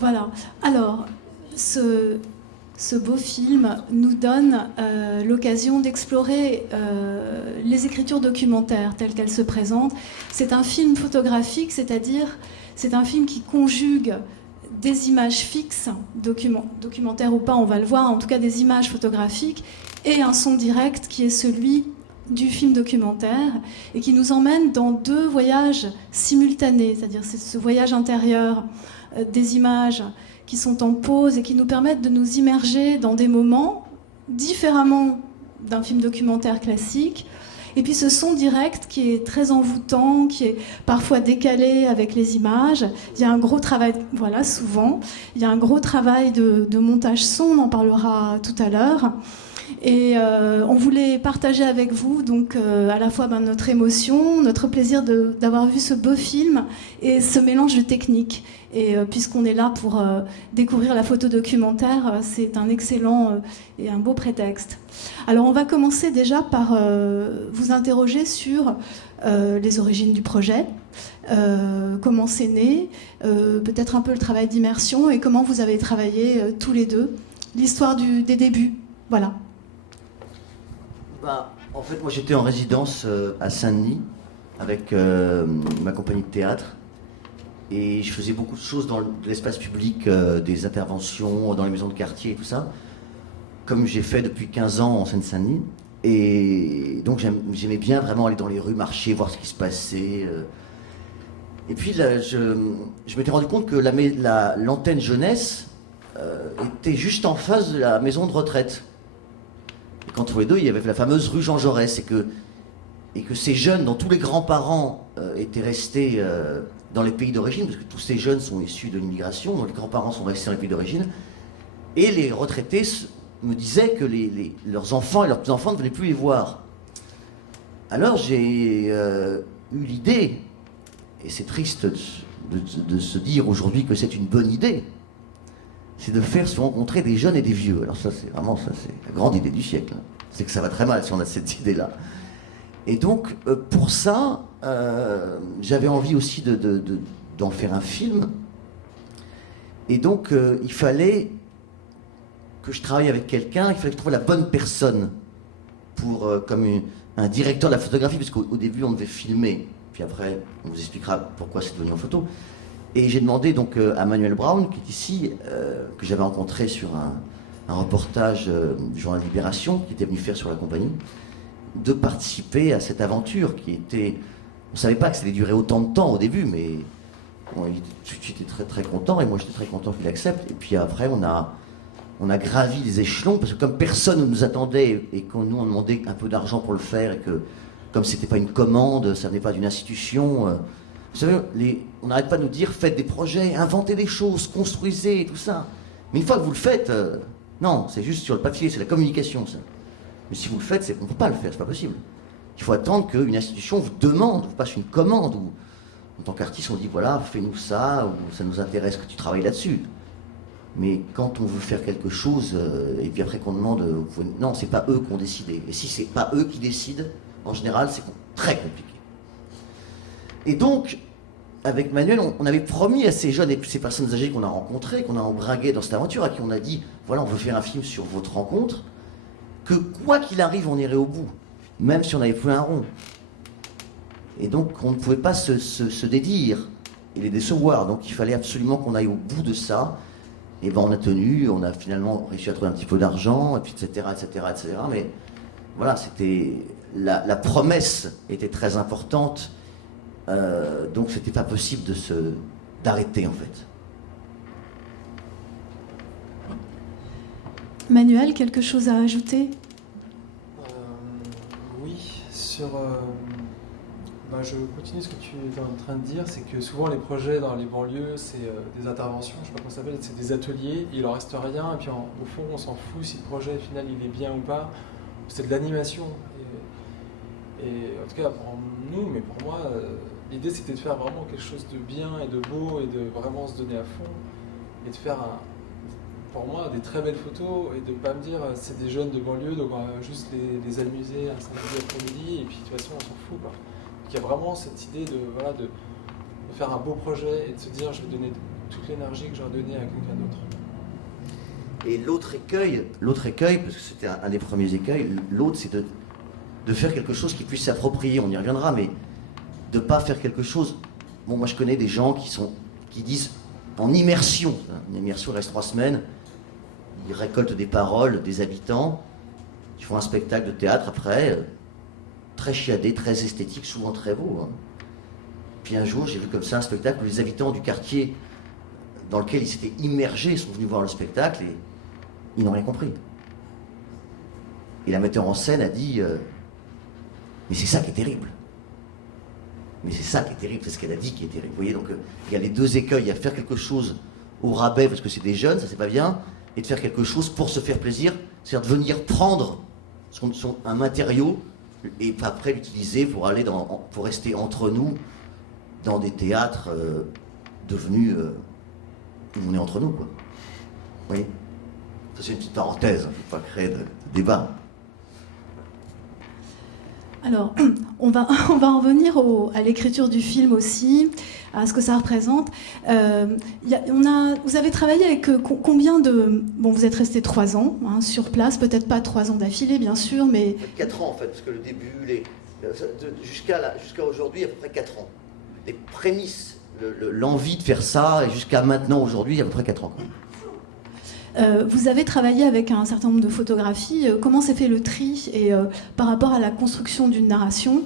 Voilà. Alors, ce beau film nous donne l'occasion d'explorer les écritures documentaires telles qu'elles se présentent. C'est un film photographique, c'est-à-dire c'est un film qui conjugue des images fixes, documentaires ou pas, on va le voir, en tout cas des images photographiques, et un son direct qui est celui du film documentaire, et qui nous emmène dans deux voyages simultanés, c'est-à-dire c'est ce voyage intérieur des images qui sont en pause et qui nous permettent de nous immerger dans des moments différemment d'un film documentaire classique. Et puis ce son direct qui est très envoûtant, qui est parfois décalé avec les images. Il y a un gros travail, voilà, souvent, il y a un gros travail de montage son, on en parlera tout à l'heure. Et on voulait partager avec vous donc à la fois notre émotion, notre plaisir d'avoir vu ce beau film et ce mélange de techniques. Et puisqu'on est là pour découvrir la photo documentaire, c'est un excellent et un beau prétexte. Alors on va commencer déjà par vous interroger sur les origines du projet, comment c'est né, peut-être un peu le travail d'immersion et comment vous avez travaillé tous les deux, l'histoire des débuts. Voilà. En fait, moi j'étais en résidence à Saint-Denis avec ma compagnie de théâtre et je faisais beaucoup de choses dans l'espace public, des interventions dans les maisons de quartier et tout ça, comme j'ai fait depuis 15 ans en Seine-Saint-Denis. Et donc j'aimais bien vraiment aller dans les rues, marcher, voir ce qui se passait. Et puis là, je m'étais rendu compte que l'antenne jeunesse était juste en face de la maison de retraite. Et qu'entre les deux, il y avait la fameuse rue Jean Jaurès, et que ces jeunes, dont tous les grands-parents étaient restés dans les pays d'origine, parce que tous ces jeunes sont issus de l'immigration, dont les grands-parents sont restés dans les pays d'origine, et les retraités me disaient que leurs enfants et leurs petits-enfants ne venaient plus les voir. Alors j'ai eu l'idée, et c'est triste de se dire aujourd'hui que c'est une bonne idée, c'est de faire se rencontrer des jeunes et des vieux. Alors ça, c'est la grande idée du siècle. C'est que ça va très mal si on a cette idée-là. Et donc, pour ça, j'avais envie aussi d'en faire un film. Et donc, il fallait que je travaille avec quelqu'un, il fallait que je trouve la bonne personne pour, comme un directeur de la photographie, parce qu'au début, on devait filmer. Puis après, on vous expliquera pourquoi c'est devenu en photo. Et j'ai demandé donc à Manuel Brown, qui est ici, que j'avais rencontré sur un reportage du journal Libération, qui était venu faire sur la compagnie, de participer à cette aventure qui était... On ne savait pas que ça allait durer autant de temps au début, mais il était tout de suite très très content, et moi j'étais très content qu'il accepte. Et puis après, on a gravi les échelons, parce que comme personne ne nous attendait, et qu'on nous on demandait un peu d'argent pour le faire, et que comme c'était pas une commande, ça venait pas d'une institution... Vous savez, on n'arrête pas de nous dire faites des projets, inventez des choses, construisez, tout ça. Mais une fois que vous le faites, non, c'est juste sur le papier, c'est la communication, ça. Mais si vous le faites, on ne peut pas le faire, c'est pas possible. Il faut attendre qu'une institution vous demande, vous passe une commande, ou en tant qu'artiste, on dit voilà, fais-nous ça, ou ça nous intéresse que tu travailles là-dessus. Mais quand on veut faire quelque chose, et puis après qu'on demande, non, c'est pas eux qui ont décidé. Et si c'est pas eux qui décident, en général, c'est très compliqué. Et donc, avec Manuel, on avait promis à ces jeunes et ces personnes âgées qu'on a rencontrées, qu'on a embraguées dans cette aventure, à qui on a dit, voilà, on veut faire un film sur votre rencontre, que quoi qu'il arrive, on irait au bout, même si on n'avait plus un rond. Et donc, on ne pouvait pas se dédire et les décevoir. Donc, il fallait absolument qu'on aille au bout de ça. Et ben, on a tenu, on a finalement réussi à trouver un petit peu d'argent, et puis etc., etc., etc. Mais voilà, c'était... La promesse était très importante. Donc c'était pas possible d'arrêter en fait. Manuel, quelque chose à ajouter? Oui, je continue ce que tu es en train de dire, c'est que souvent les projets dans les banlieues, c'est des interventions, je sais pas comment ça s'appelle, c'est des ateliers, et il en reste rien, et puis au fond on s'en fout si le projet final il est bien ou pas, c'est de l'animation. Et en tout cas pour nous, mais pour moi, l'idée c'était de faire vraiment quelque chose de bien et de beau et de vraiment se donner à fond et de faire pour moi des très belles photos et de ne pas me dire c'est des jeunes de banlieue donc on va juste les amuser un samedi après-midi et puis de toute façon on s'en fout quoi. Donc il y a vraiment cette idée de de faire un beau projet et de se dire je vais donner toute l'énergie que j'aurais donnée à quelqu'un d'autre. Et l'autre écueil, parce que c'était un des premiers écueils, l'autre c'est de faire quelque chose qui puisse s'approprier, on y reviendra, mais de ne pas faire quelque chose. Bon, moi je connais des gens qui disent en immersion, une immersion reste 3 semaines, ils récoltent des paroles des habitants, ils font un spectacle de théâtre après, très chiadé, très esthétique, souvent très beau. Hein. Puis un jour j'ai vu comme ça un spectacle où les habitants du quartier dans lequel ils s'étaient immergés sont venus voir le spectacle et ils n'ont rien compris. Et la metteur en scène a dit mais c'est ça qui est terrible. Mais c'est ça qui est terrible, c'est ce qu'elle a dit qui est terrible. Vous voyez, donc il y a les deux écueils, il y a faire quelque chose au rabais parce que c'est des jeunes, ça c'est pas bien, et de faire quelque chose pour se faire plaisir, c'est-à-dire de venir prendre un matériau et après l'utiliser pour aller pour rester entre nous dans des théâtres devenus où on est entre nous, quoi. Vous voyez, ça c'est une petite parenthèse, il ne faut pas créer de débat. Alors, on va en revenir à l'écriture du film aussi, à ce que ça représente. Vous avez travaillé avec combien de... Bon, vous êtes resté 3 ans sur place, peut-être pas 3 ans d'affilée, bien sûr, mais... 4 ans, en fait, parce que le début, jusqu'à aujourd'hui, à peu près 4 ans. Les prémices, l'envie de faire ça, et jusqu'à maintenant, aujourd'hui, à peu près 4 ans. Vous avez travaillé avec un certain nombre de photographies. Comment s'est fait le tri et par rapport à la construction d'une narration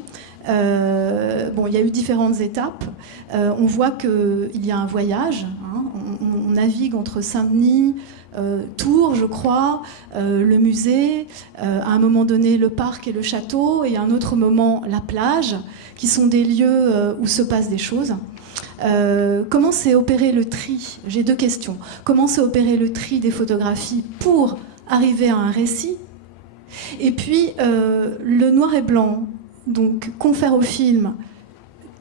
il y a eu différentes étapes. On voit qu'il y a un voyage. Hein, on navigue entre Saint-Denis, Tours, je crois, le musée, à un moment donné le parc et le château, et à un autre moment la plage, qui sont des lieux où se passent des choses. Comment s'est opéré le tri? J'ai 2 questions. Comment s'est opéré le tri des photographies pour arriver à un récit? Et puis, le noir et blanc, donc, confère au film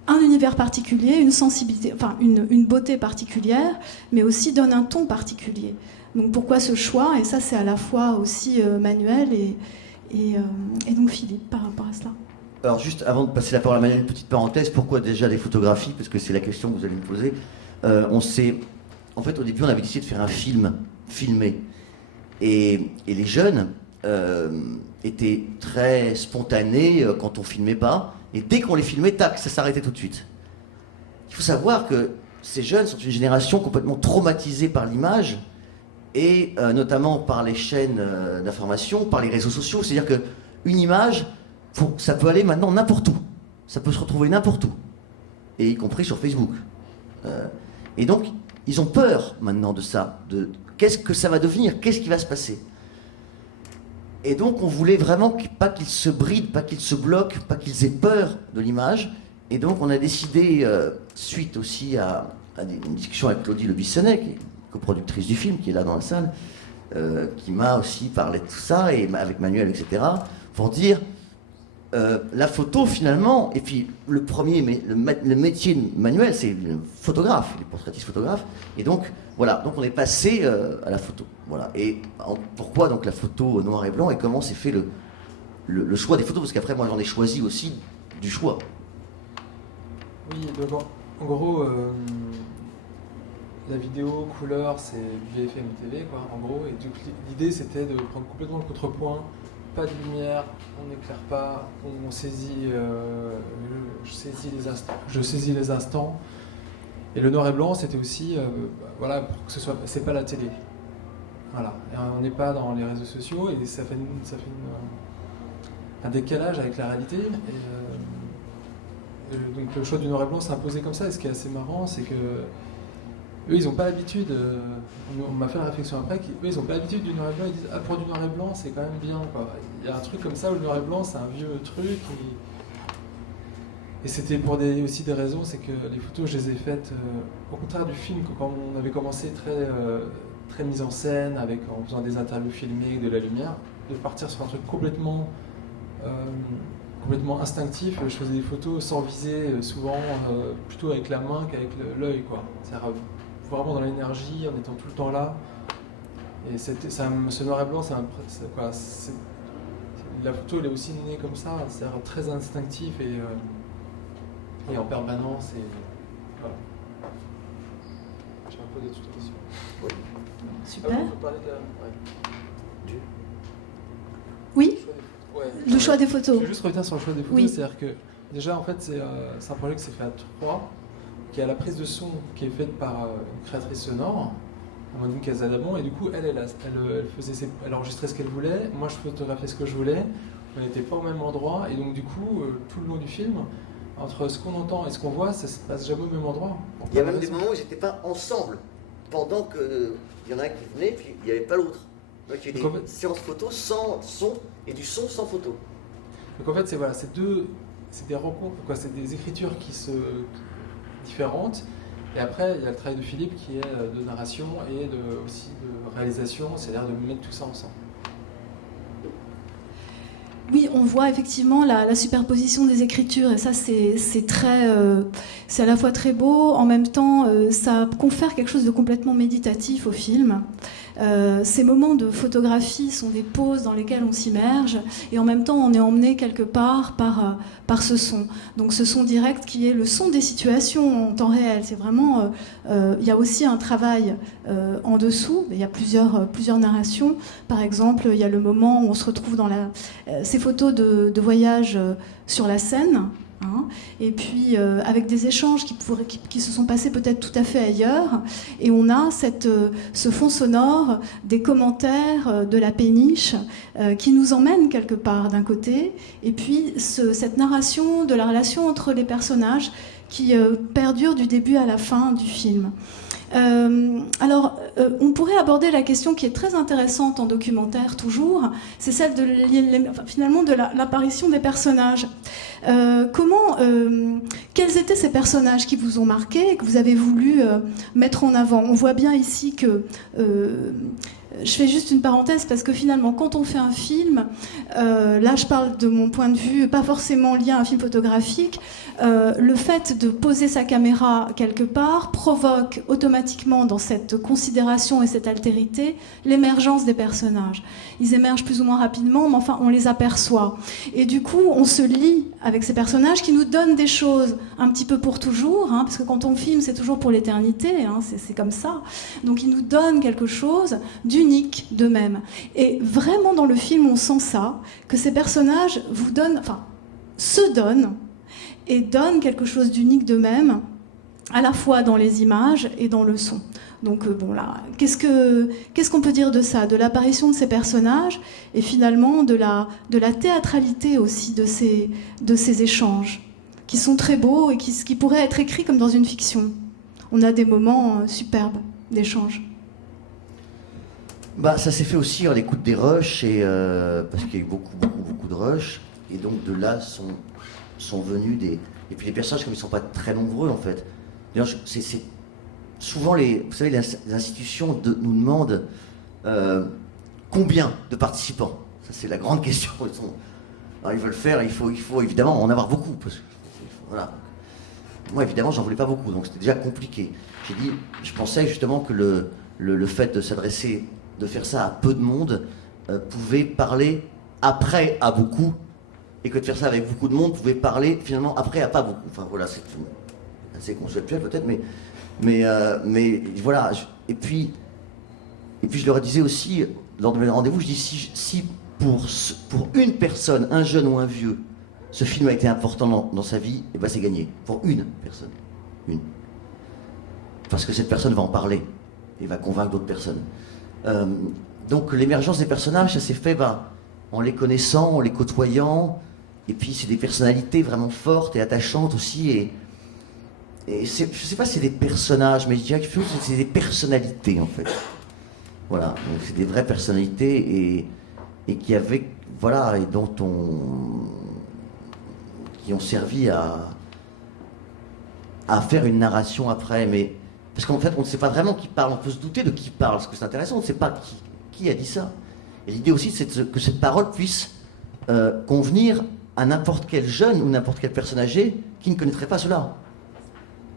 un univers particulier, une sensibilité, enfin une beauté particulière, mais aussi donne un ton particulier. Donc, pourquoi ce choix? Et ça, c'est à la fois aussi Manuel et donc Philippe par rapport à cela. Alors juste avant de passer la parole à Manuel, une petite parenthèse, pourquoi déjà des photographies? Parce que c'est la question que vous allez me poser. En fait, au début, on avait décidé de faire un film filmé. Et les jeunes étaient très spontanés quand on filmait pas. Et dès qu'on les filmait, tac, ça s'arrêtait tout de suite. Il faut savoir que ces jeunes sont une génération complètement traumatisée par l'image, et notamment par les chaînes d'information, par les réseaux sociaux. C'est-à-dire qu'une image... ça peut aller maintenant n'importe où. Ça peut se retrouver n'importe où. Et y compris sur Facebook. Et donc, ils ont peur maintenant de ça. De qu'est-ce que ça va devenir? Qu'est-ce qui va se passer? Et donc, on voulait vraiment pas qu'ils se brident, pas qu'ils se bloquent, pas qu'ils aient peur de l'image. Et donc, on a décidé, suite aussi à une discussion avec Claudie Le Bissonnet, qui est coproductrice du film, qui est là dans la salle, qui m'a aussi parlé de tout ça, et avec Manuel, etc., pour dire... la photo finalement, et puis le métier de Manuel, c'est le photographe, il est portraitiste photographe, et donc voilà, donc on est passé à la photo, voilà. Et pourquoi donc la photo noir et blanc, et comment s'est fait le choix des photos, parce qu'après moi j'en ai choisi aussi du choix. Oui, donc en gros, la vidéo couleur c'est BFM TV quoi, en gros, et donc l'idée c'était de prendre complètement le contrepoint. Pas de lumière, on n'éclaire pas, on saisit, je saisis les instants. Et le noir et blanc, c'était aussi, voilà, pour que ce soit, c'est pas la télé. Voilà, et on n'est pas dans les réseaux sociaux et ça fait un décalage avec la réalité. Et donc le choix du noir et blanc s'est imposé comme ça. Et ce qui est assez marrant, c'est que eux, ils n'ont pas l'habitude, on m'a fait la réflexion après, eux, ils n'ont pas l'habitude du noir et blanc, ils disent « Ah, pour du noir et blanc, c'est quand même bien, quoi. » Il y a un truc comme ça où le noir et blanc, c'est un vieux truc. Et c'était pour aussi des raisons, c'est que les photos, je les ai faites, au contraire du film, quand on avait commencé très mise en scène, en faisant des interviews filmées, de la lumière, de partir sur un truc complètement instinctif. Je faisais des photos sans viser, souvent plutôt avec la main qu'avec l'œil, quoi. C'est-à-dire vraiment dans l'énergie, en étant tout le temps là. Et ce noir et blanc, la photo, elle est aussi née comme ça, c'est-à-dire très instinctif et en permanence. Et Voilà. J'ai un peu d'explication. Oui. Super. On peut parler de la... ouais. Oui, Ouais. le choix des photos. Je vais juste revenir sur le choix des photos, Oui. c'est-à-dire que déjà en fait c'est un projet qui s'est fait à 3, qui a la prise de son qui est faite par une créatrice sonore, Amandine Casadamon, et du coup elle enregistrait ce qu'elle voulait, moi je photographiais ce que je voulais, on n'était pas au même endroit, et donc du coup tout le long du film, entre ce qu'on entend et ce qu'on voit, ça se passe jamais au même endroit. Il y a même des moments où ils n'étaient pas ensemble, pendant qu'il y en a un qui venait, puis il n'y avait pas l'autre. Donc il y a Donc, des en fait, séances photos sans son et du son sans photo. donc en fait c'est voilà, c'est des rencontres, quoi, c'est des écritures différentes. Et après, il y a le travail de Philippe qui est de narration et aussi de réalisation, c'est-à-dire de mettre tout ça ensemble. Oui, on voit effectivement la superposition des écritures et ça c'est très, c'est à la fois très beau, en même temps ça confère quelque chose de complètement méditatif au film. Ces moments de photographie sont des pauses dans lesquelles on s'immerge et en même temps on est emmené quelque part par ce son. Donc ce son direct qui est le son des situations en temps réel. C'est vraiment, il y a aussi un travail en dessous. Il y a plusieurs narrations. Par exemple, il y a le moment où on se retrouve dans ces photos de voyage sur la Seine. Hein, et puis avec des échanges qui se sont passés peut-être tout à fait ailleurs, et on a ce fond sonore des commentaires de la péniche qui nous emmène quelque part d'un côté, et puis cette narration de la relation entre les personnages qui perdure du début à la fin du film. Alors, on pourrait aborder la question qui est très intéressante en documentaire toujours, c'est celle finalement de l'apparition des personnages. Quels étaient ces personnages qui vous ont marqué et que vous avez voulu mettre en avant? On voit bien ici que... je fais juste une parenthèse parce que finalement, quand on fait un film, là je parle de mon point de vue, pas forcément lié à un film photographique, le fait de poser sa caméra quelque part provoque automatiquement dans cette considération et cette altérité l'émergence des personnages. Ils émergent plus ou moins rapidement, mais enfin on les aperçoit. Et du coup, on se lie avec ces personnages qui nous donnent des choses un petit peu pour toujours, hein, parce que quand on filme, c'est toujours pour l'éternité, hein, c'est comme ça. Donc ils nous donnent quelque chose d'unique d'eux-mêmes. Et vraiment dans le film, on sent ça, que ces personnages se donnent et donnent quelque chose d'unique d'eux-mêmes, à la fois dans les images et dans le son. Donc bon là, qu'est-ce qu'on peut dire de ça, de l'apparition de ces personnages et finalement de la théâtralité aussi de ces échanges qui sont très beaux et qui pourraient être écrits comme dans une fiction. On a des moments superbes d'échange. Bah, ça s'est fait aussi à l'écoute des rushs, parce qu'il y a eu beaucoup de rushs, et donc de là sont venus et puis les personnages, comme ils ne sont pas très nombreux en fait. D'ailleurs, c'est souvent vous savez, les institutions nous demandent combien de participants. Ça c'est la grande question. Alors, ils veulent faire, il faut évidemment en avoir beaucoup. Parce que, voilà. Moi évidemment, j'en voulais pas beaucoup, donc c'était déjà compliqué. Je pensais justement que le fait de faire ça à peu de monde pouvait parler après à beaucoup, et que de faire ça avec beaucoup de monde pouvait parler finalement après à pas beaucoup. Enfin voilà, c'est assez conceptuel peut-être, mais voilà. Et puis je leur disais aussi lors de mes rendez-vous, je dis si pour une personne, un jeune ou un vieux, ce film a été important dans sa vie, et ben c'est gagné. Pour une personne, parce que cette personne va en parler et va convaincre d'autres personnes. Donc l'émergence des personnages, ça s'est fait en les connaissant, en les côtoyant, et puis c'est des personnalités vraiment fortes et attachantes aussi, et je sais pas si c'est des personnages, mais je dirais que c'est des personnalités en fait. Voilà, donc c'est des vraies personnalités et qui avaient, voilà, et qui ont servi à faire une narration après, mais parce qu'en fait on ne sait pas vraiment qui parle, on peut se douter de qui parle, parce que c'est intéressant, on ne sait pas qui a dit ça. Et l'idée aussi, c'est que cette parole puisse convenir à n'importe quel jeune ou n'importe quelle personne âgée qui ne connaîtrait pas cela.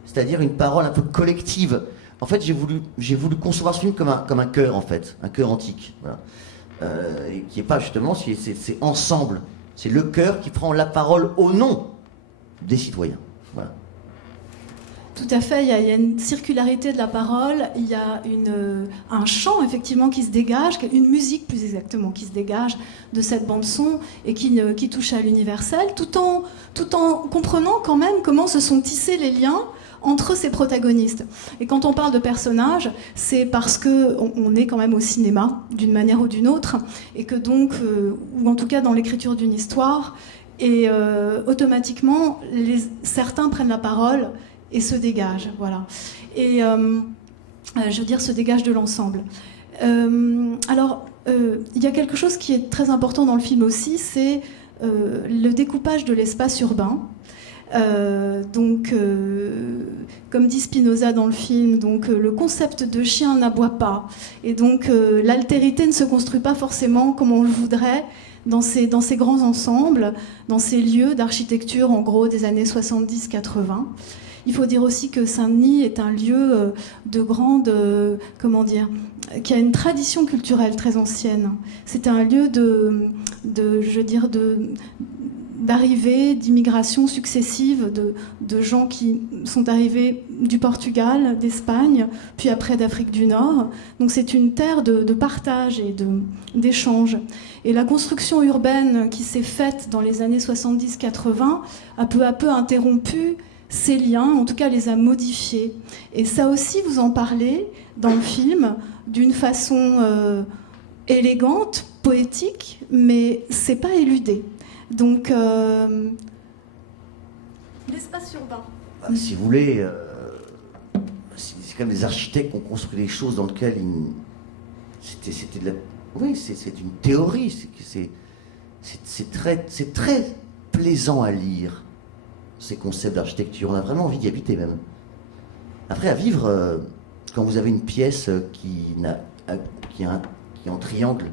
C'est-à-dire une parole un peu collective. En fait, j'ai voulu concevoir ce film comme un chœur, en fait, un chœur antique. Voilà. Et qui n'est pas justement, c'est ensemble. C'est le chœur qui prend la parole au nom des citoyens. Voilà. Tout à fait, il y a une circularité de la parole, il y a un chant effectivement qui se dégage, une musique plus exactement qui se dégage de cette bande-son et qui touche à l'universel, tout en comprenant quand même comment se sont tissés les liens entre ces protagonistes. Et quand on parle de personnages, c'est parce qu'on est quand même au cinéma, d'une manière ou d'une autre, et que donc, ou en tout cas dans l'écriture d'une histoire, et automatiquement, certains prennent la parole et se dégagent, voilà. Et je veux dire, se dégagent de l'ensemble. Alors, il y a quelque chose qui est très important dans le film aussi, c'est le découpage de l'espace urbain. Comme dit Spinoza dans le film, le concept de chien n'aboie pas. Et donc, l'altérité ne se construit pas forcément comme on le voudrait dans ces grands ensembles, dans ces lieux d'architecture, en gros, des années 70-80. Il faut dire aussi que Saint-Denis est un lieu de grande, qui a une tradition culturelle très ancienne. C'est un lieu d'arrivée, d'immigration successive de gens qui sont arrivés du Portugal, d'Espagne, puis après d'Afrique du Nord. Donc c'est une terre de partage et d'échange. Et la construction urbaine qui s'est faite dans les années 70-80 a peu à peu interrompu ces liens, en tout cas les a modifiés. Et ça aussi, vous en parlez dans le film d'une façon élégante, poétique, mais c'est pas éludé. Donc, l'espace urbain. Si vous voulez, c'est quand même des architectes qui ont construit des choses dans lesquelles c'était de la... Oui, c'est une théorie. C'est très plaisant à lire, ces concepts d'architecture. On a vraiment envie d'y habiter même. Après, à vivre, quand vous avez une pièce qui est en triangle,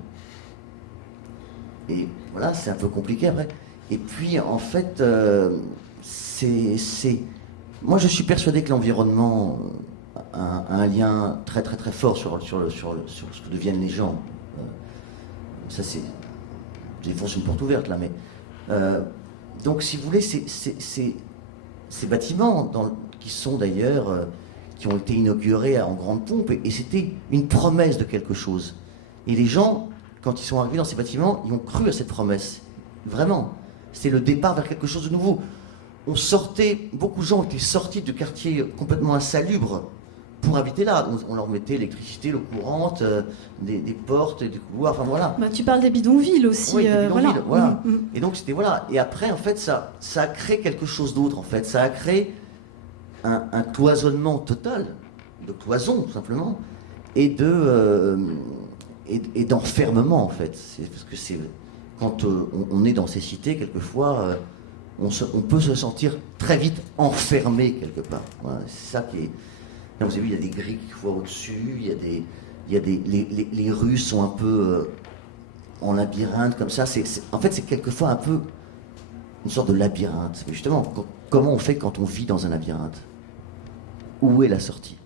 et voilà, c'est un peu compliqué après. Et puis, en fait, moi, je suis persuadé que l'environnement a un lien très, très, très fort sur ce que deviennent les gens. Ça, je défonce une porte ouverte, là, mais... donc, si vous voulez, ces bâtiments, qui sont d'ailleurs... qui ont été inaugurés en grande pompe, et c'était une promesse de quelque chose. Et les gens... Quand ils sont arrivés dans ces bâtiments, ils ont cru à cette promesse. Vraiment. C'était le départ vers quelque chose de nouveau. Beaucoup de gens étaient sortis de quartiers complètement insalubres pour habiter là. On leur mettait l'électricité, l'eau courante, des portes, des couloirs, enfin voilà. Bah, tu parles des bidonvilles aussi. Oui, des bidonvilles, voilà. Mmh. Et donc c'était voilà. Et après, en fait, ça a créé quelque chose d'autre, en fait. Ça a créé un cloisonnement total, de cloison, tout simplement, et d'enfermement, en fait. Parce que quand on est dans ces cités, quelquefois, on peut se sentir très vite enfermé quelque part. Voilà, c'est ça qui est... Là, vous avez vu, il y a des grilles qui voient au-dessus, les rues sont un peu en labyrinthe, comme ça. En fait, c'est quelquefois un peu une sorte de labyrinthe. Mais justement, comment on fait quand on vit dans un labyrinthe? Où est la sortie?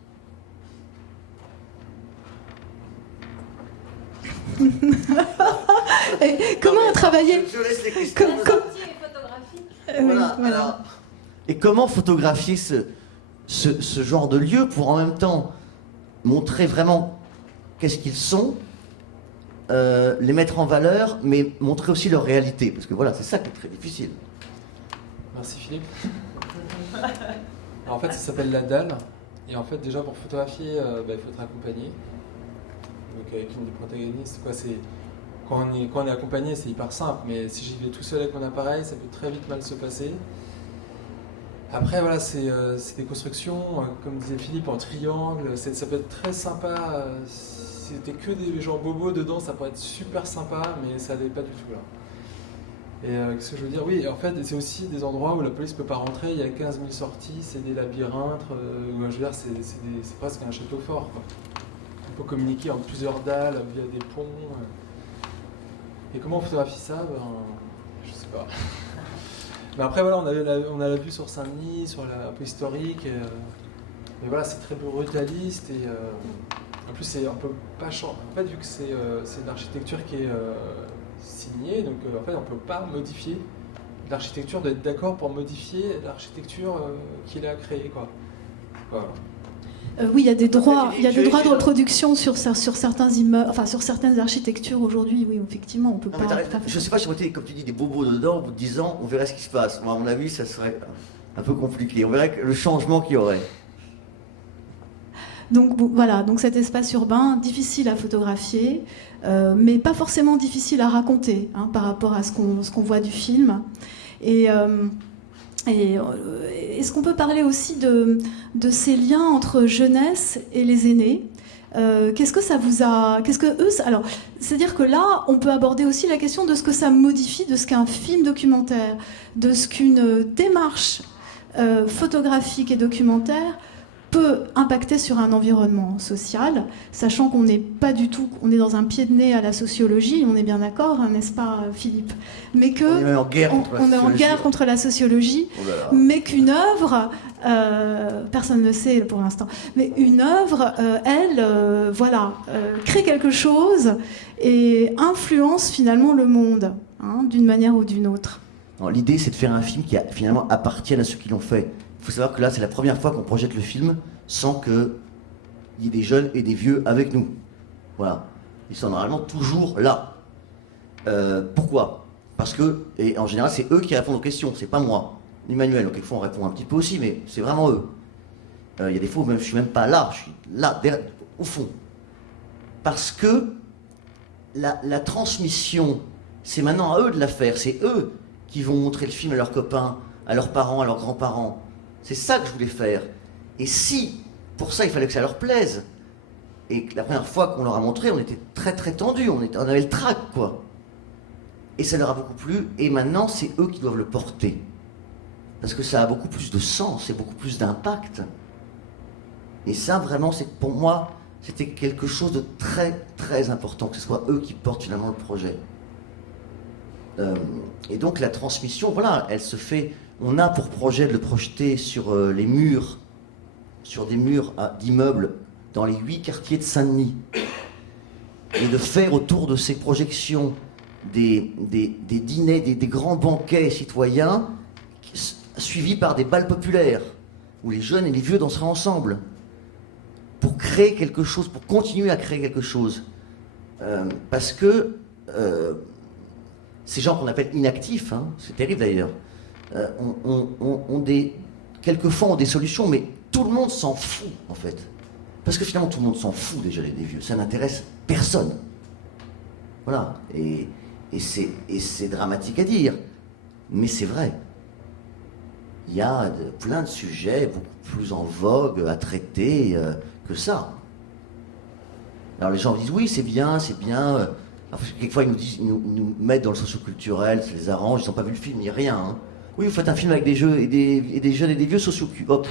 Et comment on travaillait? Je laisse les questions. Voilà, voilà. Alors, et comment photographier ce genre de lieu pour en même temps montrer vraiment qu'est-ce qu'ils sont, les mettre en valeur, mais montrer aussi leur réalité, parce que voilà, c'est ça qui est très difficile. Merci Philippe. Alors, en fait, ça s'appelle la dalle, et en fait, déjà pour photographier, il faut être accompagné. Donc avec une des protagonistes, quand on est accompagné, c'est hyper simple, mais si j'y vais tout seul avec mon appareil, ça peut très vite mal se passer. Après, voilà, c'est des constructions, comme disait Philippe, en triangle. Ça peut être très sympa. Si c'était que des gens bobos dedans, ça pourrait être super sympa, mais ça l'est pas du tout là. Et qu'est-ce que je veux dire? Oui, en fait, c'est aussi des endroits où la police ne peut pas rentrer. Il y a 15 000 sorties, c'est des labyrinthes. Je veux dire, c'est presque un château fort, quoi. On peut communiquer entre plusieurs dalles via des ponts. Et comment on photographie ça? Je sais pas. Mais après, voilà, on a la vue sur Saint-Denis, sur un peu historique. Mais voilà, c'est très brutaliste. Et en plus, on peut pas changer. En fait, vu que c'est une architecture qui est signée, donc en fait, on peut pas modifier l'architecture, d'être d'accord pour modifier l'architecture qu'il a créée, quoi. Voilà. Oui, il y a des droits, fait, il y a des droits de tu- reproduction sur certains immeubles, enfin sur certaines architectures aujourd'hui. Oui, effectivement, on peut Non, mais pas. je sais pas si on était, comme tu dis, des bobos dedans, au bout de 10 ans, on verrait ce qui se passe. Moi, à mon avis, ça serait un peu compliqué. On verrait le changement qu'il y aurait. Donc voilà, donc cet espace urbain, difficile à photographier, mais pas forcément difficile à raconter par rapport à ce qu'on voit du film. Et est-ce qu'on peut parler aussi de ces liens entre jeunesse et les aînés? Qu'est-ce que ça vous a... Qu'est-ce que eux... Alors, c'est-à-dire que là, on peut aborder aussi la question de ce que ça modifie, de ce qu'un film documentaire, de ce qu'une démarche photographique et documentaire peut impacter sur un environnement social, sachant qu'on n'est pas du tout, on est dans un pied de nez à la sociologie, on est bien d'accord, n'est-ce pas, Philippe? Mais que On est en guerre contre la on est en sociologie. guerre contre la sociologie, Oh là là. mais qu'une œuvre, personne ne le sait pour l'instant, mais une œuvre, elle, crée quelque chose et influence finalement le monde, d'une manière ou d'une autre. Non, l'idée, c'est de faire un film qui finalement appartienne à ceux qui l'ont fait. Il faut savoir que là, c'est la première fois qu'on projette le film sans qu'il y ait des jeunes et des vieux avec nous. Voilà. Ils sont normalement toujours là. Pourquoi? Parce que, et en général, c'est eux qui répondent aux questions, c'est pas moi, ni Manuel. Donc, quelquefois, on répond un petit peu aussi, mais c'est vraiment eux. Il y a des fois où même, je suis même pas là, je suis là, au fond. Parce que la transmission, c'est maintenant à eux de la faire, c'est eux qui vont montrer le film à leurs copains, à leurs parents, à leurs grands-parents. C'est ça que je voulais faire. Et si, pour ça, il fallait que ça leur plaise, et que la première fois qu'on leur a montré, on était très très tendus, on avait le trac, quoi. Et ça leur a beaucoup plu, et maintenant, c'est eux qui doivent le porter. Parce que ça a beaucoup plus de sens, et beaucoup plus d'impact. Et ça, vraiment, pour moi, c'était quelque chose de très très important, que ce soit eux qui portent finalement le projet. Et donc la transmission, voilà, elle se fait. On a pour projet de le projeter sur les murs, sur des murs d'immeubles dans les 8 quartiers de Saint-Denis, et de faire autour de ces projections des dîners, des grands banquets citoyens, suivis par des bals populaires, où les jeunes et les vieux danseraient ensemble, pour créer quelque chose, pour continuer à créer quelque chose. Parce que ces gens qu'on appelle inactifs, c'est terrible d'ailleurs, quelquefois ont des solutions, mais tout le monde s'en fout en fait. Parce que finalement tout le monde s'en fout des jeunes et des vieux, ça n'intéresse personne. Voilà, et c'est dramatique à dire, mais c'est vrai. Il y a plein de sujets beaucoup plus en vogue à traiter que ça. Alors les gens disent oui, c'est bien, c'est bien. Quelquefois ils nous mettent dans le socioculturel, ça les arrange, ils n'ont pas vu le film, il n'y a rien. Oui, vous faites un film avec des jeux et des jeunes et des vieux socioculturels. Hop.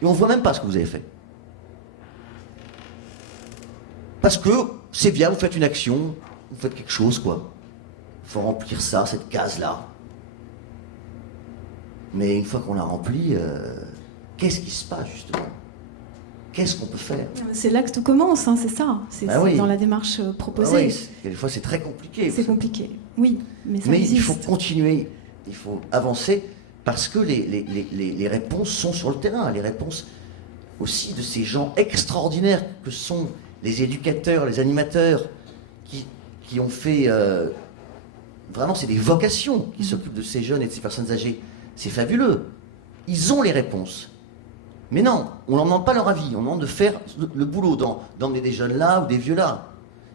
Et on ne voit même pas ce que vous avez fait. Parce que c'est bien, vous faites une action, vous faites quelque chose, quoi. Il faut remplir ça, cette case-là. Mais une fois qu'on l'a remplie, qu'est-ce qui se passe justement? Qu'est-ce qu'on peut faire? C'est là que tout commence, c'est ça. C'est oui. dans la démarche proposée. Oui, quelquefois c'est très compliqué. C'est compliqué, oui, mais ça existe. Il faut continuer, il faut avancer, parce que les réponses sont sur le terrain. Les réponses aussi de ces gens extraordinaires que sont les éducateurs, les animateurs, qui ont fait... vraiment, c'est des vocations qui s'occupent de ces jeunes et de ces personnes âgées. C'est fabuleux. Ils ont les réponses. Mais non, on ne leur demande pas leur avis, on leur demande de faire le boulot, d'emmener des jeunes là ou des vieux là.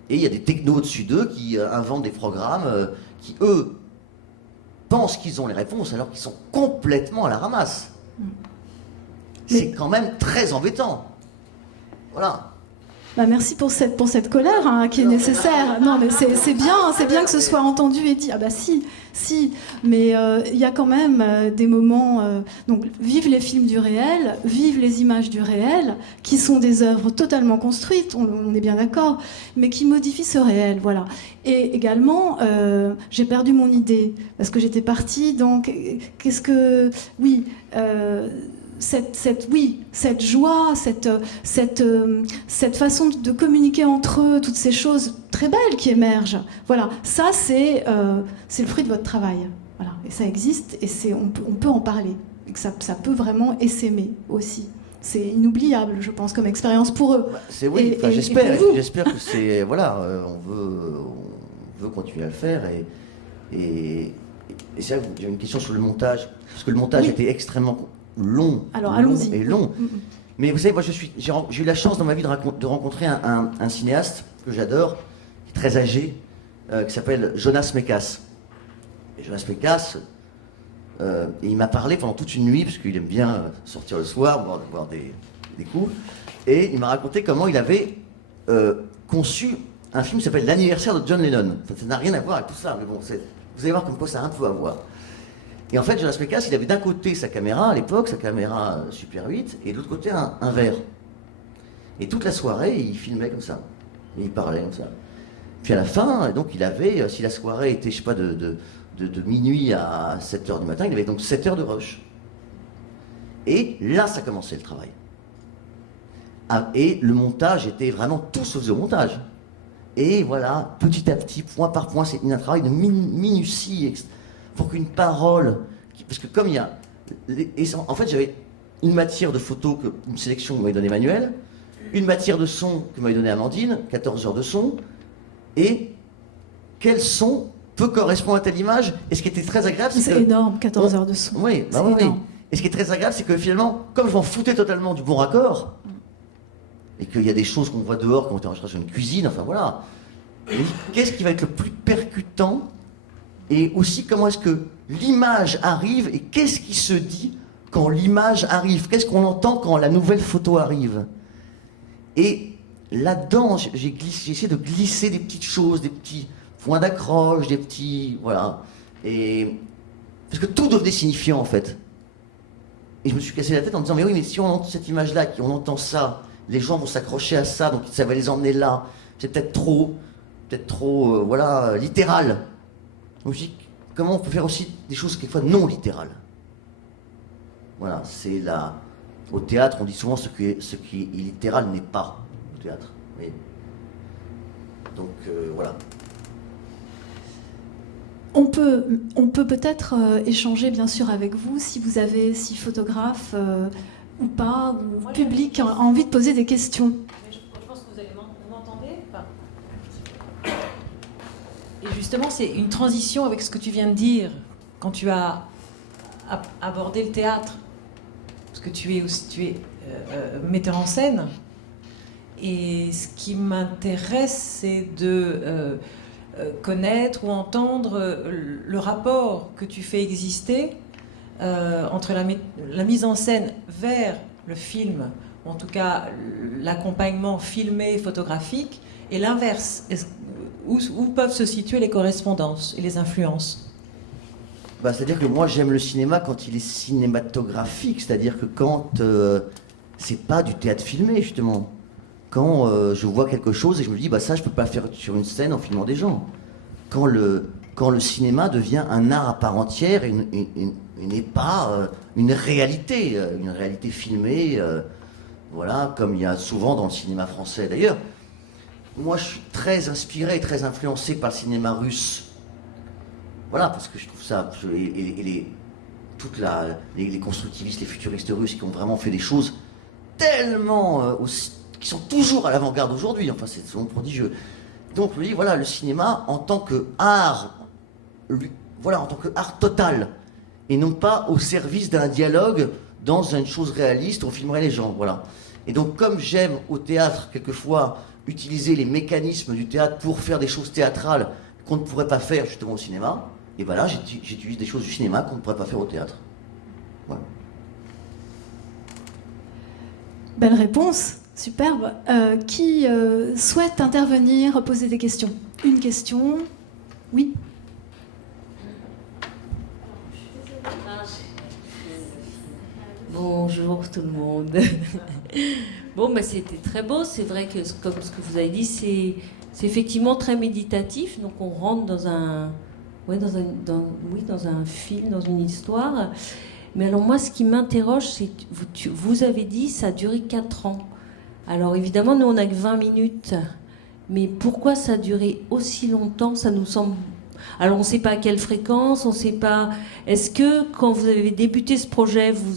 Et il y a des technos au-dessus d'eux qui inventent des programmes qui, eux, pensent qu'ils ont les réponses alors qu'ils sont complètement à la ramasse. C'est quand même très embêtant. Voilà. Merci pour cette colère qui est nécessaire. Non, mais c'est bien que ce soit entendu et dit. Ah bah si, mais il y a quand même des moments. Donc, vivent les films du réel, vivent les images du réel, qui sont des œuvres totalement construites, on est bien d'accord, mais qui modifient ce réel, voilà. Et également, j'ai perdu mon idée parce que j'étais partie. Donc, qu'est-ce que, oui. Cette joie, cette façon de communiquer entre eux, toutes ces choses très belles qui émergent. Voilà, ça c'est le fruit de votre travail. Voilà, et ça existe et on peut en parler. Et que ça peut vraiment essaimer aussi. c'est inoubliable, je pense, comme expérience pour eux. C'est oui, Et j'espère. pour vous. J'espère que c'est voilà, on veut continuer à le faire et c'est vrai que j'ai une question sur le montage parce que le montage Oui. était extrêmement long. Alors, long allons-y. et long. Mm, mm. Mais vous savez, moi j'ai eu la chance dans ma vie de rencontrer un cinéaste que j'adore, qui est très âgé, qui s'appelle Jonas Mekas. Et Jonas Mekas, et il m'a parlé pendant toute une nuit, parce qu'il aime bien sortir le soir, boire des coups, et il m'a raconté comment il avait conçu un film qui s'appelle L'anniversaire de John Lennon. Enfin, ça n'a rien à voir avec tout ça, mais bon, vous allez voir comme quoi ça a un peu à voir. Et en fait, Jonas Mekas, il avait d'un côté sa caméra, à l'époque, sa caméra Super 8, et de l'autre côté un verre. Et toute la soirée, il filmait comme ça. Et il parlait comme ça. Puis à la fin, donc il avait, si la soirée était, je sais pas, de minuit à 7h du matin, il avait donc 7 heures de rush. Et là, ça commençait le travail. Et le montage était vraiment, tout se faisait au montage. Et voilà, petit à petit, point par point, c'est un travail de minutie, pour qu'une parole, parce que comme il y a, en fait j'avais une matière de photo, une sélection que m'avait donné Emmanuel, une matière de son que m'avait donné Amandine, 14 heures de son, et quel son peut correspondre à telle image, et ce qui était très agréable, C'est énorme, 14 heures de son. Oui, C'est oui. énorme. Et ce qui est très agréable, c'est que finalement, comme je m'en foutais totalement du bon raccord, et qu'il y a des choses qu'on voit dehors quand on est en recherche d'une cuisine, enfin voilà, qu'est-ce qui va être le plus percutant? Et aussi, comment est-ce que l'image arrive et qu'est-ce qui se dit quand l'image arrive? Qu'est-ce qu'on entend quand la nouvelle photo arrive? Et là-dedans, j'ai essayé de glisser des petites choses, des petits points d'accroche, des petits... Voilà. Et... Parce que tout devenait signifiant, en fait. Et je me suis cassé la tête en me disant, mais oui, mais si on entend cette image-là, on entend ça, les gens vont s'accrocher à ça, donc ça va les emmener là. C'est peut-être trop, voilà, littéral. Donc je dis, comment on peut faire aussi des choses quelquefois non littérales? Voilà, c'est là. Au théâtre, on dit souvent ce qui est littéral n'est pas au théâtre. Oui. Donc voilà. On peut peut-être échanger bien sûr avec vous si vous avez, si photographe ou pas, ou public a envie de poser des questions. Je pense que vous m'entendez. Et justement, c'est une transition avec ce que tu viens de dire quand tu as abordé le théâtre, parce que tu es metteur en scène. Et ce qui m'intéresse, c'est de connaître ou entendre le rapport que tu fais exister entre la mise en scène vers le film, ou en tout cas l'accompagnement filmé photographique, et l'inverse. Où peuvent se situer les correspondances et les influences? C'est-à-dire que moi j'aime le cinéma quand il est cinématographique, c'est-à-dire que quand c'est pas du théâtre filmé justement. Quand je vois quelque chose et je me dis ça je peux pas le faire sur une scène en filmant des gens. Quand le cinéma devient un art à part entière et n'est pas une réalité filmée, voilà, comme il y a souvent dans le cinéma français d'ailleurs. Moi, je suis très inspiré, très influencé par le cinéma russe. Voilà, parce que je trouve ça... les constructivistes, les futuristes russes qui ont vraiment fait des choses tellement... qui sont toujours à l'avant-garde aujourd'hui. Enfin, c'est vraiment prodigieux. Donc, je me dis, voilà, le cinéma en tant que art, en tant que art total, et non pas au service d'un dialogue dans une chose réaliste, on filmerait les gens, voilà. Et donc, comme j'aime au théâtre, quelquefois... utiliser les mécanismes du théâtre pour faire des choses théâtrales qu'on ne pourrait pas faire justement au cinéma, et là j'utilise des choses du cinéma qu'on ne pourrait pas faire au théâtre. Voilà. Belle réponse, superbe. Qui souhaite intervenir, poser des questions? Une question? Oui. Bonjour tout le monde. Bon, c'était très beau. C'est vrai que, comme ce que vous avez dit, c'est effectivement très méditatif. Donc, on rentre dans un film, dans une histoire. Mais alors, moi, ce qui m'interroge, c'est que vous avez dit ça a duré 4 ans. Alors, évidemment, nous, on n'a que 20 minutes. Mais pourquoi ça a duré aussi longtemps? Ça nous semble... Alors on ne sait pas à quelle fréquence, on ne sait pas... Est-ce que quand vous avez débuté ce projet, vous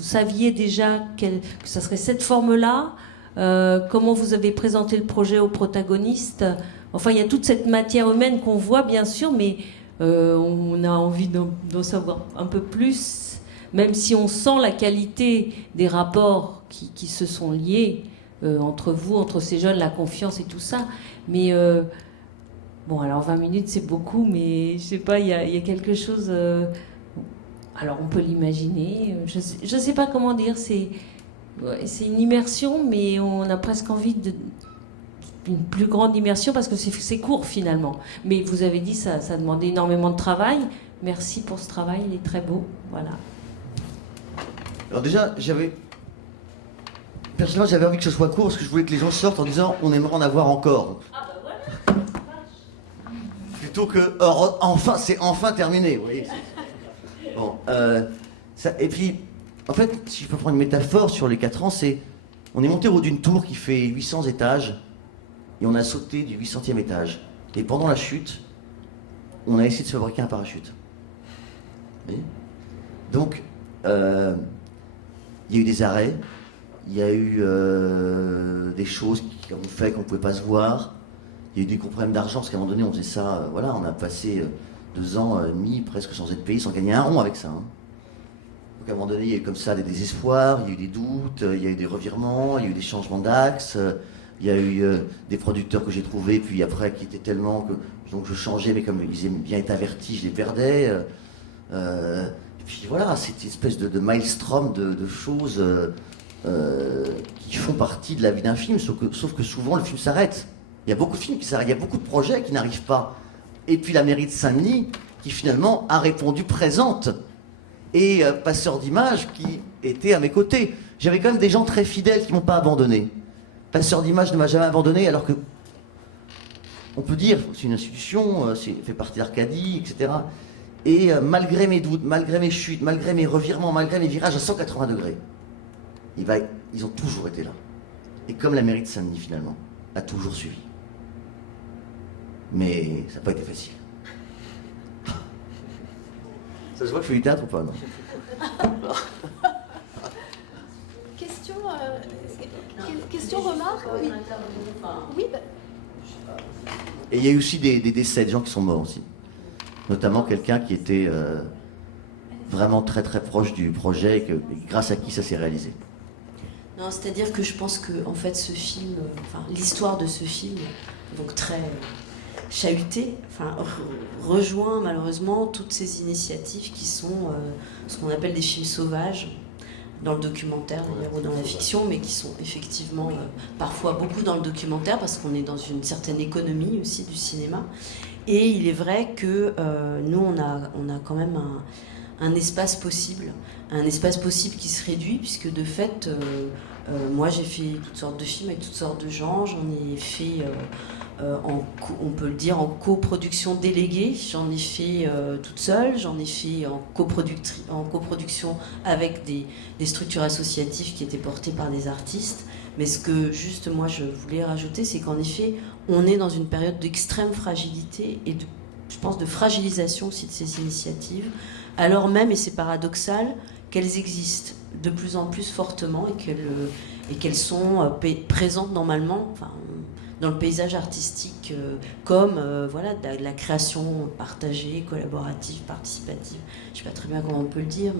saviez déjà que ça serait cette forme-là? Comment vous avez présenté le projet aux protagonistes? Enfin, il y a toute cette matière humaine qu'on voit, bien sûr, mais on a envie d'en savoir un peu plus, même si on sent la qualité des rapports qui se sont liés entre vous, entre ces jeunes, la confiance et tout ça. Mais bon, alors 20 minutes, c'est beaucoup, mais je sais pas, il y a quelque chose... alors, on peut l'imaginer. Je sais pas comment dire, c'est une immersion, mais on a presque envie d'une plus grande immersion parce que c'est court finalement. Mais vous avez dit ça demandait énormément de travail. Merci pour ce travail, il est très beau. Voilà. Alors déjà, personnellement, j'avais envie que ce soit court parce que je voulais que les gens sortent en disant on aimerait en avoir encore. Ah bah voilà. Plutôt que enfin, c'est enfin terminé. Vous voyez. Bon, et puis, en fait, si je peux prendre une métaphore sur les 4 ans, on est monté au haut d'une tour qui fait 800 étages et on a sauté du 800e étage. Et pendant la chute, on a essayé de se fabriquer un parachute. Vous voyez. Donc, il y a eu des arrêts, il y a eu des choses qui ont fait qu'on ne pouvait pas se voir, il y a eu des gros problèmes d'argent, parce qu'à un moment donné, on faisait ça, voilà, on a passé 2 ans et demi presque sans être payé, sans gagner un rond avec ça. Hein. Donc à un moment donné, il y a eu comme ça des désespoirs, il y a eu des doutes, il y a eu des revirements, il y a eu des changements d'axe, il y a eu des producteurs que j'ai trouvés, puis après qui étaient tellement que donc je changeais, mais comme ils aimaient bien être avertis, je les perdais. Et puis voilà, c'est une espèce de maelstrom de choses qui font partie de la vie d'un film, sauf que souvent le film s'arrête. Il y a beaucoup de films qui s'arrêtent, il y a beaucoup de projets qui n'arrivent pas. Et puis la mairie de Saint-Denis, qui finalement a répondu présente. Et Passeur d'images, qui était à mes côtés. J'avais quand même des gens très fidèles qui ne m'ont pas abandonné. Passeur d'images ne m'a jamais abandonné, alors que, on peut dire, c'est une institution, fait partie d'Arcadie, etc. Et malgré mes doutes, malgré mes chutes, malgré mes revirements, malgré mes virages à 180 degrés, ils ont toujours été là. Et comme la mairie de Saint-Denis, finalement, a toujours suivi. Mais ça n'a pas été facile. Ça se voit que je fais du théâtre ou pas, non? Question, remarque? Oui. Oui, bah... Et il y a eu aussi des décès, des gens qui sont morts aussi. Notamment quelqu'un qui était vraiment très très proche du projet et grâce à qui ça s'est réalisé. Non, c'est-à-dire que je pense que en fait ce film, l'histoire de ce film, donc très chahuté, rejoint malheureusement toutes ces initiatives qui sont ce qu'on appelle des films sauvages, dans le documentaire d'ailleurs ou dans la fiction, mais qui sont effectivement parfois beaucoup dans le documentaire parce qu'on est dans une certaine économie aussi du cinéma. Et il est vrai que nous on a quand même un espace possible qui se réduit, puisque de fait moi j'ai fait toutes sortes de films avec toutes sortes de gens, j'en ai fait on peut le dire en coproduction déléguée, j'en ai fait toute seule, j'en ai fait en coproduction avec des structures associatives qui étaient portées par des artistes. Mais ce que juste moi je voulais rajouter, c'est qu'en effet on est dans une période d'extrême fragilité et je pense de fragilisation aussi de ces initiatives, alors même, et c'est paradoxal, qu'elles existent de plus en plus fortement et qu'elles sont présentes normalement dans le paysage artistique comme de la création partagée, collaborative, participative. Je ne sais pas très bien comment on peut le dire,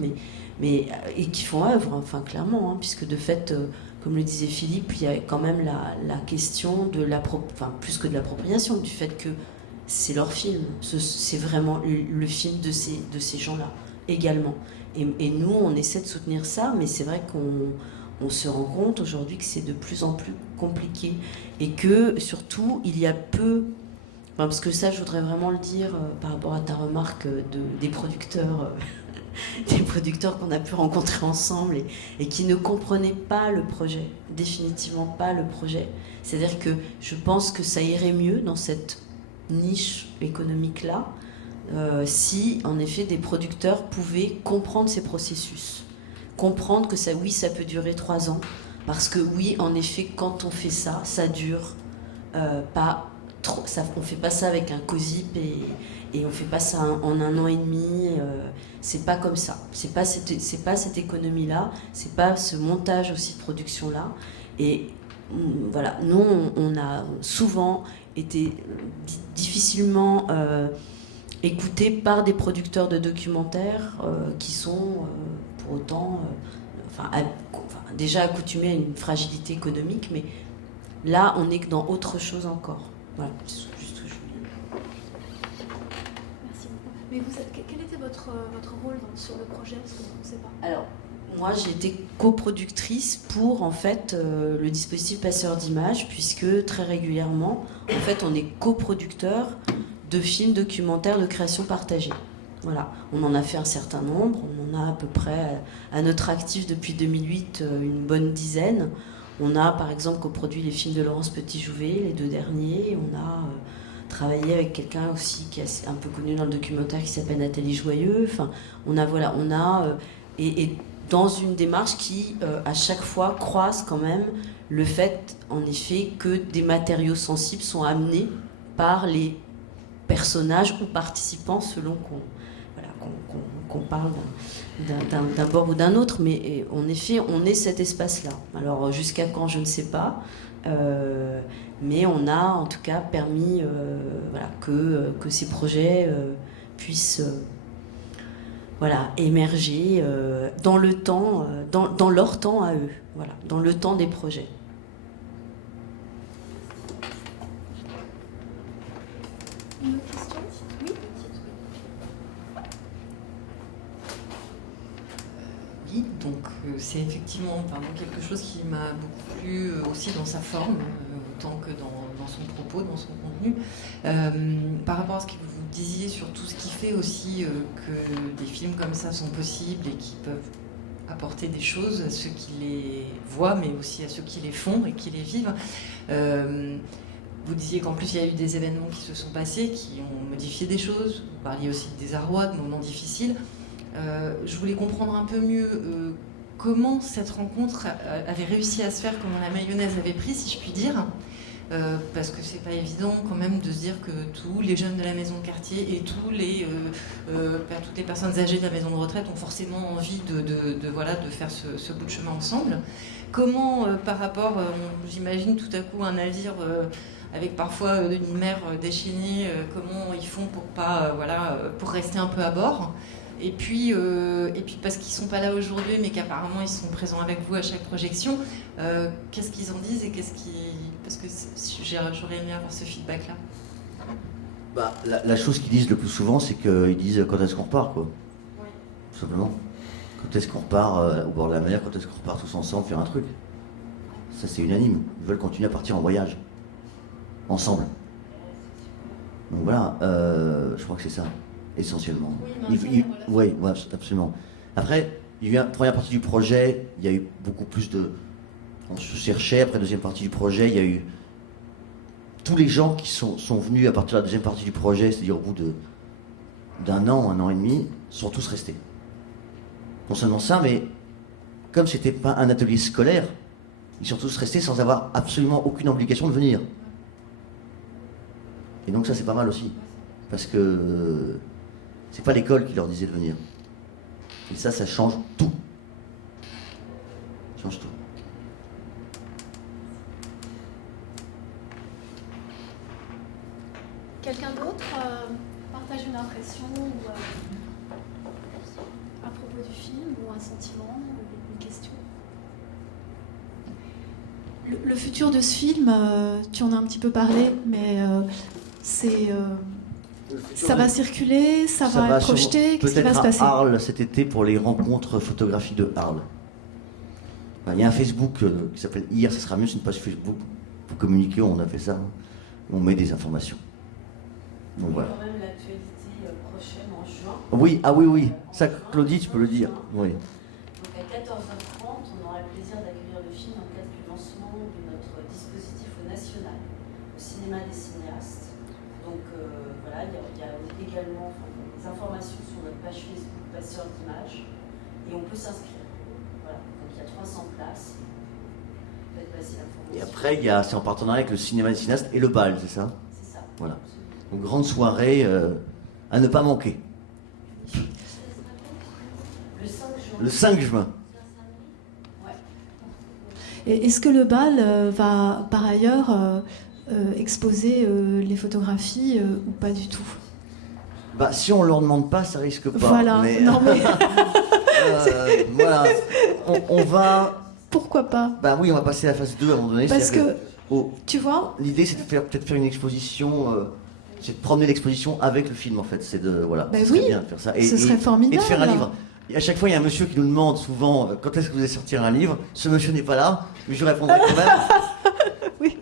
mais et qui font œuvre, clairement, hein, puisque de fait, comme le disait Philippe, il y a quand même la question de plus que de l'appropriation, du fait que c'est leur film, c'est vraiment le film de ces gens-là également. Et nous, on essaie de soutenir ça, mais c'est vrai qu'on se rend compte aujourd'hui que c'est de plus en plus compliqué et que surtout il y a peu, parce que ça je voudrais vraiment le dire par rapport à ta remarque des producteurs qu'on a pu rencontrer ensemble et qui ne comprenaient pas le projet, définitivement pas le projet. C'est-à-dire que je pense que ça irait mieux dans cette niche économique-là si en effet des producteurs pouvaient comprendre ces processus, comprendre que ça peut durer 3 ans, parce que oui, en effet, quand on fait ça, ça dure pas on fait pas ça avec un COSIP et on fait pas ça en 1 an et demi. C'est pas comme ça. C'est pas cette économie-là. C'est pas ce montage aussi de production-là. Et voilà, nous, on a souvent été difficilement écoutés par des producteurs de documentaires qui sont pour autant déjà accoutumés à une fragilité économique, mais là, on est dans autre chose encore. Voilà, c'est juste ce que je voulais dire. Merci beaucoup. Mais quel était votre rôle sur le projet? Parce qu'on ne sait pas. Alors, moi, j'ai été coproductrice pour, en fait, le dispositif passeur d'images, puisque très régulièrement, en fait, on est coproducteur de films documentaires de création partagée. Voilà, on en a fait un certain nombre, on en a à peu près à notre actif depuis 2008 une bonne dizaine. On a par exemple coproduit les films de Laurence Petit-Jouvet, les 2 derniers. On a travaillé avec quelqu'un aussi qui est un peu connu dans le documentaire qui s'appelle Nathalie Joyeux. Enfin, et dans une démarche qui à chaque fois croise quand même le fait en effet que des matériaux sensibles sont amenés par les personnages ou participants selon qu'on parle d'un bord ou d'un autre, mais en effet, on est cet espace-là. Alors, jusqu'à quand, je ne sais pas, mais on a en tout cas permis que ces projets puissent émerger dans le temps, dans leur temps à eux, voilà, dans le temps des projets. Une autre question? Oui. Oui, donc c'est effectivement quelque chose qui m'a beaucoup plu aussi dans sa forme, autant que dans son propos, dans son contenu. Par rapport à ce que vous disiez sur tout ce qui fait aussi que des films comme ça sont possibles et qui peuvent apporter des choses à ceux qui les voient, mais aussi à ceux qui les font et qui les vivent. Vous disiez qu'en plus il y a eu des événements qui se sont passés, qui ont modifié des choses. Vous parliez aussi de désarroi, de moments difficiles. Je voulais comprendre un peu mieux comment cette rencontre avait réussi à se faire, comment la mayonnaise avait pris, si je puis dire. Parce que c'est pas évident quand même de se dire que tous les jeunes de la maison de quartier et toutes les personnes âgées de la maison de retraite ont forcément envie de faire ce bout de chemin ensemble. Comment, par rapport, j'imagine tout à coup un navire avec parfois une mer déchaînée, comment ils font pour rester un peu à bord. Et puis parce qu'ils ne sont pas là aujourd'hui, mais qu'apparemment ils sont présents avec vous à chaque projection, qu'est-ce qu'ils en disent et parce que j'aurais aimé avoir ce feedback-là. La chose qu'ils disent le plus souvent, c'est qu'ils disent quand est-ce qu'on repart, quoi. Oui. Tout simplement. Quand est-ce qu'on repart au bord de la mer, quand est-ce qu'on repart tous ensemble faire un truc. Ça, c'est unanime. Ils veulent continuer à partir en voyage. Ensemble. Donc voilà, je crois que c'est ça. Essentiellement. Oui, absolument. Après, il y a eu une première partie du projet, il y a eu beaucoup plus de... On se cherchait, après la deuxième partie du projet, il y a eu... Tous les gens qui sont venus à partir de la deuxième partie du projet, c'est-à-dire au bout d'un an, 1 an et demi, sont tous restés. Non seulement ça, mais comme c'était pas un atelier scolaire, ils sont tous restés sans avoir absolument aucune obligation de venir. Et donc ça, c'est pas mal aussi. Parce que... c'est pas l'école qui leur disait de venir. Et ça change tout. Ça change tout. Quelqu'un d'autre partage une impression ou, à propos du film ou un sentiment, une question? Le futur de ce film, tu en as un petit peu parlé, mais ça va circuler, ça va être projeté, qu'est-ce qui va se passer? Peut-être à Arles cet été pour les rencontres photographiques de Arles. Il y a un Facebook qui s'appelle Hier, ça sera mieux, c'est une page Facebook pour communiquer, on a fait ça, on met des informations. Donc voilà. Quand même l'actualité prochaine en juin. Oui, oui, ça Claudie, tu peux le dire. Oui. Donc à 14h30, on aura le plaisir d'accueillir le film dans le cadre du lancement de notre dispositif au national, au cinéma des cinéastes. Donc il y a également des informations sur notre page Facebook Passeur d'images et on peut s'inscrire. Voilà, donc il y a 300 places. Faites passer l'information. Et après, c'est en partenariat avec le cinéma des cinéastes et le bal, c'est ça? C'est ça. Voilà. Donc grande soirée à ne pas manquer. Le 5 juin. Et est-ce que le bal va par ailleurs exposer les photographies ou pas du tout? Bah, si on ne leur demande pas, ça risque pas. Voilà, Mais, non mais voilà. On va... pourquoi pas? Bah oui, on va passer à la phase 2 à un moment donné. Parce c'est-à-dire que, tu vois, l'idée, c'est de peut-être faire une exposition, c'est de promener l'exposition avec le film, en fait. C'est de, voilà, Bah ce serait oui, bien de faire ça. ce serait formidable. Et de faire un livre. Et à chaque fois, il y a un monsieur qui nous demande souvent quand est-ce que vous allez sortir un livre. Ce monsieur n'est pas là, mais je répondrai quand même. Oui.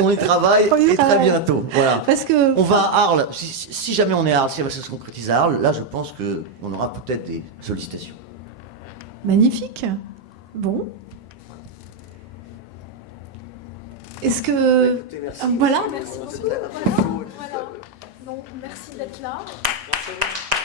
On y travaille On y et travaille. très bientôt. Voilà. Parce que On va à Arles. Si jamais on est à Arles, si ça se concrétise à Arles, là, je pense qu'on aura peut-être des sollicitations. magnifique. Bon. Est-ce que Écoutez, merci. voilà, merci beaucoup. Voilà. Non, merci d'être là. Merci à vous.